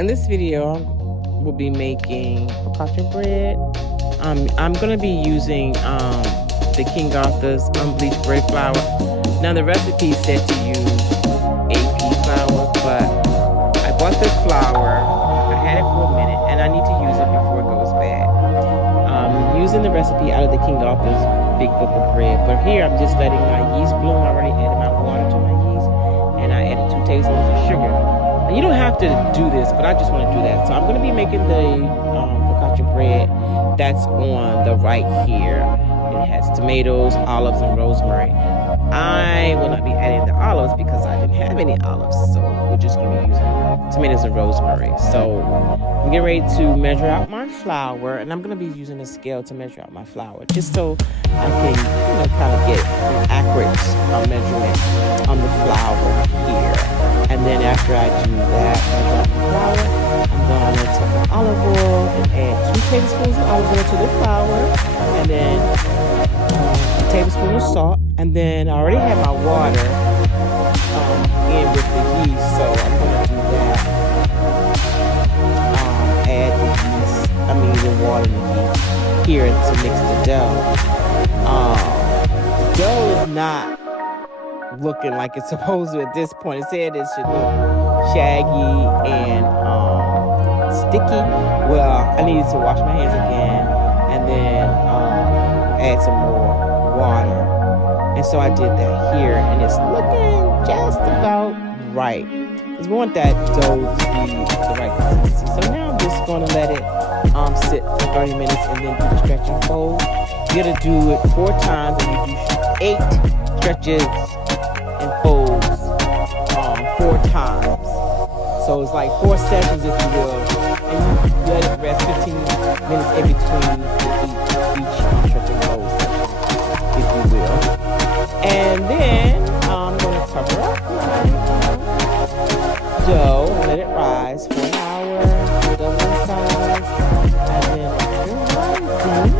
In this video, we'll be making focaccia bread. I'm going to be using the King Arthur's unbleached bread flour. Now the recipe said to use AP flour, but I bought this flour. I had it for a minute, and I need to use it before it goes bad. I'm using the recipe out of the King Arthur's Big Book of Bread, but here I'm just letting my yeast bloom. I already added my water to my yeast, and I added 2 tablespoons of sugar. You don't have to do this, but I just want to do that. So I'm going to be making the focaccia bread that's on the right here. It has tomatoes, olives, and rosemary. I will not be adding the olives because I didn't have any olives. So we're just going to be using tomatoes and rosemary. So I'm getting ready to measure out my flour, and I'm going to be using a scale to measure out my flour, just so I can, kind of get an accurate measurement on the flour here. And then after I do that, measure out the flour, I'm going to take the olive oil and add 2 tablespoons of olive oil to the flour, and then a tablespoon of salt. And then I already have my water in with the yeast, so I'm going to do that. Add the water and the yeast here to mix the dough. The dough is not looking like it's supposed to at this point. It said it should look shaggy and sticky. Well, I needed to wash my hands again and then add some more water. And so I did that here, and it's looking just about right. Because we want that dough to be the right consistency. So now I'm just going to let it sit for 30 minutes and then do the stretch and fold. You're going to do it 4 times, and you do 8 stretches and folds 4 times. So it's like 4 sessions, if you will. And you let it rest 15 minutes in between each stretch and fold session, if you will. And then I'm going to cover up my dough and let it rise for an hour, double in size. And then after rising,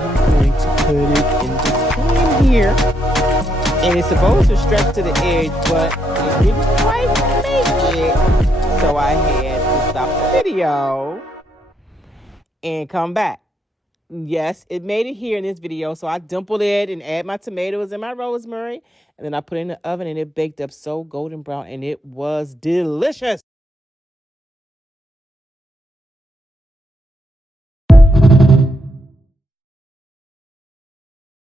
I'm going to put it in the pan here. And it's supposed to stretch to the edge, but it didn't quite make it. So I had to stop the video and come back. Yes, it made it here in this video, so I dimpled it and add my tomatoes and my rosemary, and then I put it in the oven, and it baked up so golden brown, and it was delicious.